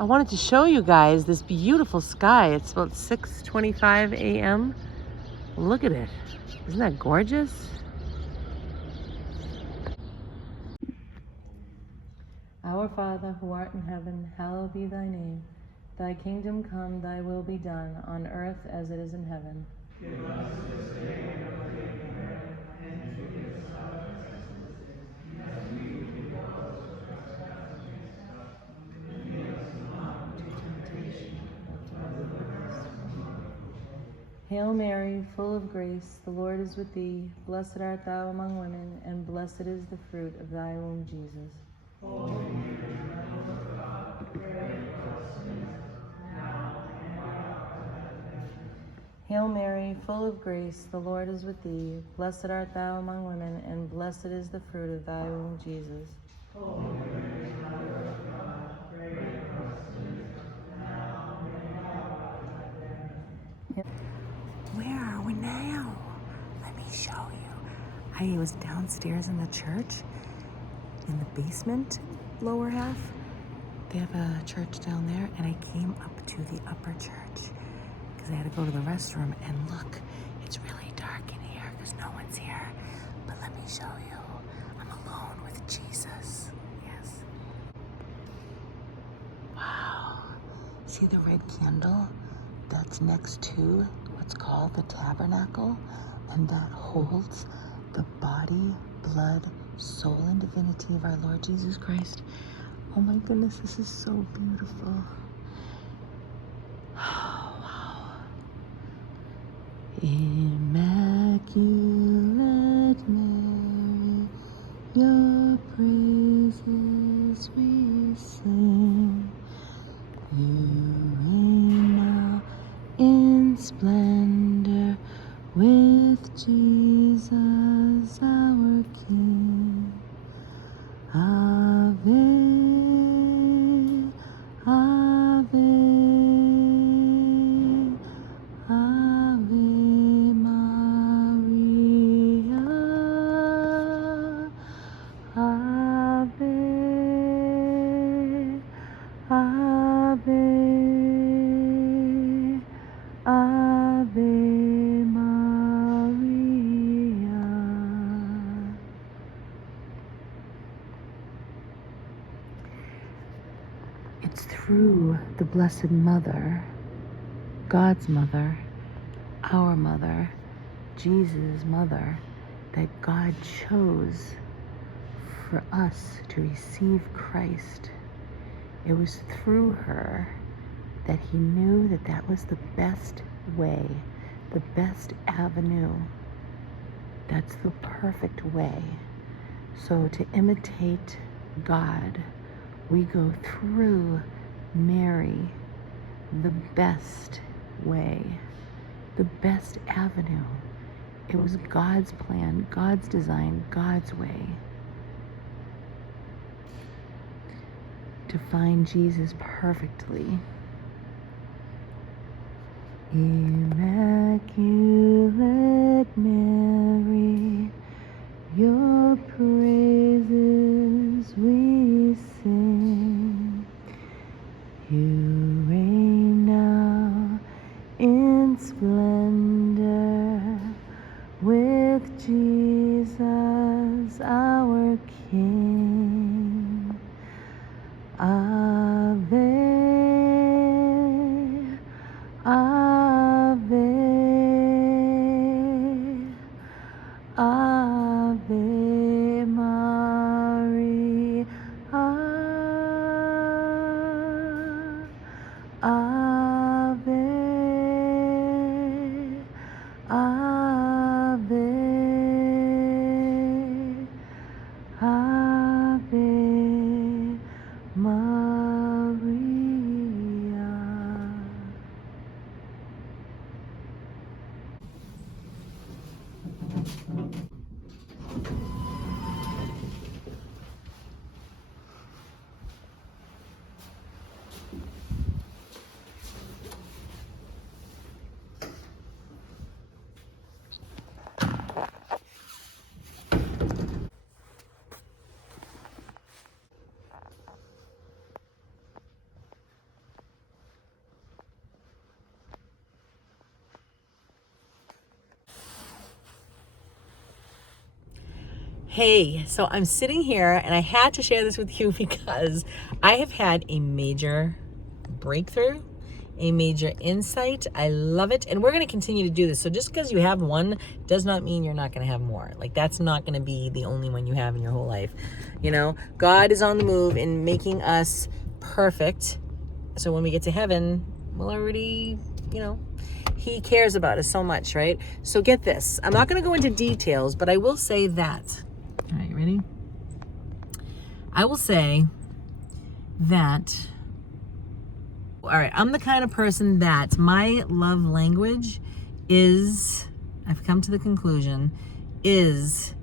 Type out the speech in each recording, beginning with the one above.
I wanted to show you guys this beautiful sky. It's about 6:25 a.m. Look at it. Isn't that gorgeous? Our Father, who art in heaven, hallowed be thy name. Thy kingdom come, thy will be done, on earth as it is in heaven. Give us this day our daily bread, and forgive us our trespasses, as we forgive those who trespass against us. And lead us not into temptation, but deliver us from evil. Hail Mary, full of grace, the Lord is with thee. Blessed art thou among women, and blessed is the fruit of thy womb, Jesus. Holy Mary, Mother of God, pray for us sinners, now and at the hour of our death. Hail Mary, full of grace, the Lord is with thee. Blessed art thou among women, and blessed is the fruit of thy womb, Jesus. Holy Mary, Mother of God, pray for us sinners, now and at the hour of our death. Where are we now? Let me show you. I was downstairs in the church, in the basement, lower half. They have a church down there, and I came up to the upper church because I had to go to the restroom. And look, it's really dark in here because no one's here. But let me show you. I'm alone with Jesus. Yes. Wow. See the red candle? That's next to what's called the tabernacle, and that holds the body, blood, soul, and divinity of our Lord Jesus Christ. Oh my goodness, this is so beautiful. Oh, wow. Immaculate Mary, your praises we sing. You reign now in splendor with Jesus our King. Ave, Ave, Ave Maria, Ave, Ave, Ave Maria. It's through the Blessed Mother, God's mother, our mother, Jesus' mother, that God chose for us to receive Christ. It was through her that he knew that that was the best way, the best avenue. That's the perfect way. So to imitate God, we go through Mary, the best way, the best avenue. It was God's plan, God's design, God's way to find Jesus perfectly. Immaculate Mary, your praises we sing. You reign now in splendor with Jesus our King. Ave, Ave, Ave Maria, Hey, so I'm sitting here and I had to share this with you because I have had a major breakthrough, a major insight. I love it. And we're going to continue to do this. So just because you have one does not mean you're not going to have more. Like, that's not going to be the only one you have in your whole life. You know, God is on the move in making us perfect. So when we get to heaven, we'll already, he cares about us so much, right? So get this. I'm not going to go into details, but I will say that. All right, you ready? I will say that, all right, I'm the kind of person that my love language is, I've come to the conclusion, is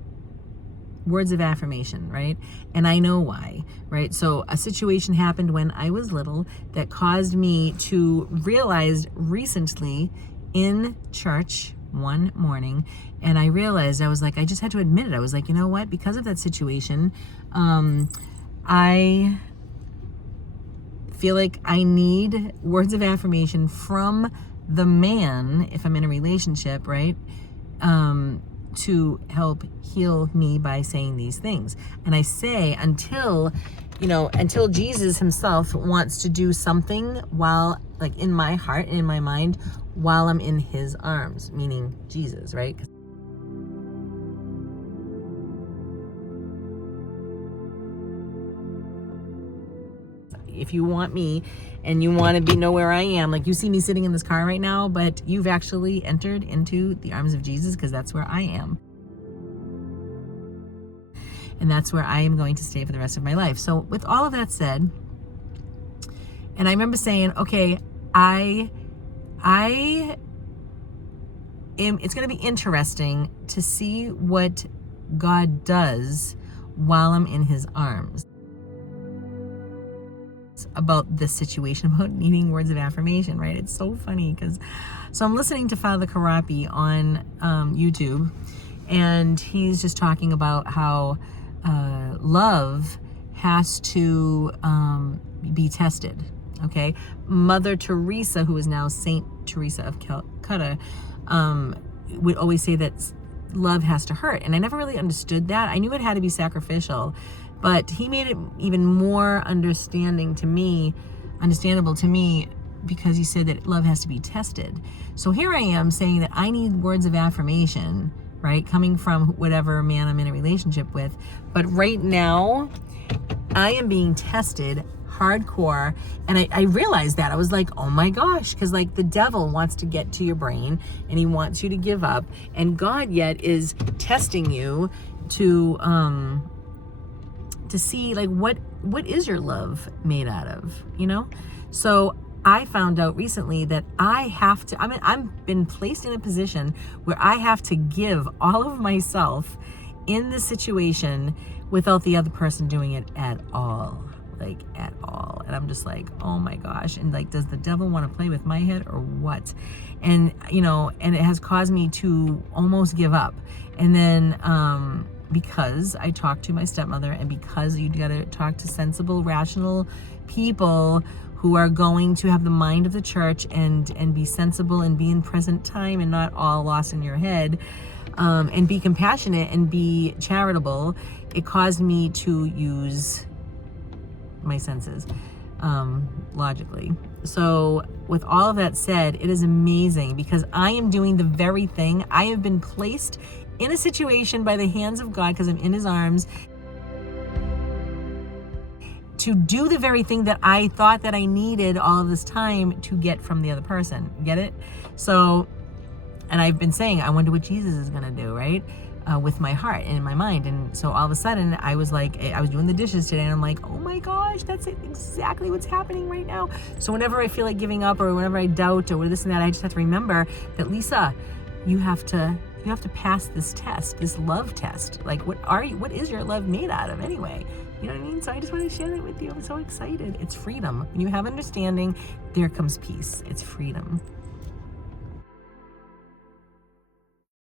words of affirmation, right? And I know why, right? So a situation happened when I was little that caused me to realize recently in church one morning, and I realized, I was like, I just had to admit it. I was like, you know what? Because of that situation, I feel like I need words of affirmation from the man, if I'm in a relationship, right? To help heal me by saying these things. And I say until Jesus himself wants to do something while, like, in my heart and in my mind, while I'm in his arms, meaning Jesus, right? If you want me and you want to know where I am, like, you see me sitting in this car right now, but you've actually entered into the arms of Jesus, because that's where I am. And that's where I am going to stay for the rest of my life. So with all of that said, and I remember saying, okay, it's going to be interesting to see what God does while I'm in his arms about this situation, about needing words of affirmation, right? It's so funny so I'm listening to Father Karapi on YouTube, and he's just talking about how love has to be tested. Okay, Mother Theresa, who is now Saint Theresa of Calcutta, would always say that love has to hurt, and I never really understood that. I knew it had to be sacrificial, but he made it even more understandable to me, because he said that love has to be tested. So here I am saying that I need words of affirmation, right, coming from whatever man I'm in a relationship with. But right now, I am being tested hardcore, and I realized that. I was like, oh my gosh, because, like, the devil wants to get to your brain and he wants you to give up, and God yet is testing you to see, like, what is your love made out of, So I found out recently that I've been placed in a position where I have to give all of myself in this situation without the other person doing it at all. And I'm just like, oh my gosh. And, like, does the devil want to play with my head or what? And, and it has caused me to almost give up. And then, because I talked to my stepmother, and because you got to talk to sensible, rational people who are going to have the mind of the church and be sensible and be in present time and not all lost in your head, and be compassionate and be charitable, it caused me to use my senses, logically. So with all of that said, it is amazing, because I am doing the very thing. I have been placed in a situation by the hands of God, because I'm in his arms, to do the very thing that I thought that I needed all of this time to get from the other person. Get it? So, and I've been saying, I wonder what Jesus is going to do, right? With my heart and in my mind. And so all of a sudden I was like, I was doing the dishes today, and I'm like, oh my gosh, that's exactly what's happening right now. So whenever I feel like giving up, or whenever I doubt, or this and that, I just have to remember that, Lisa, you have to pass this test, this love test. Like, what is your love made out of anyway? You know what I mean? So I just want to share that with you. I'm so excited. It's freedom. When you have understanding, there comes peace. It's freedom.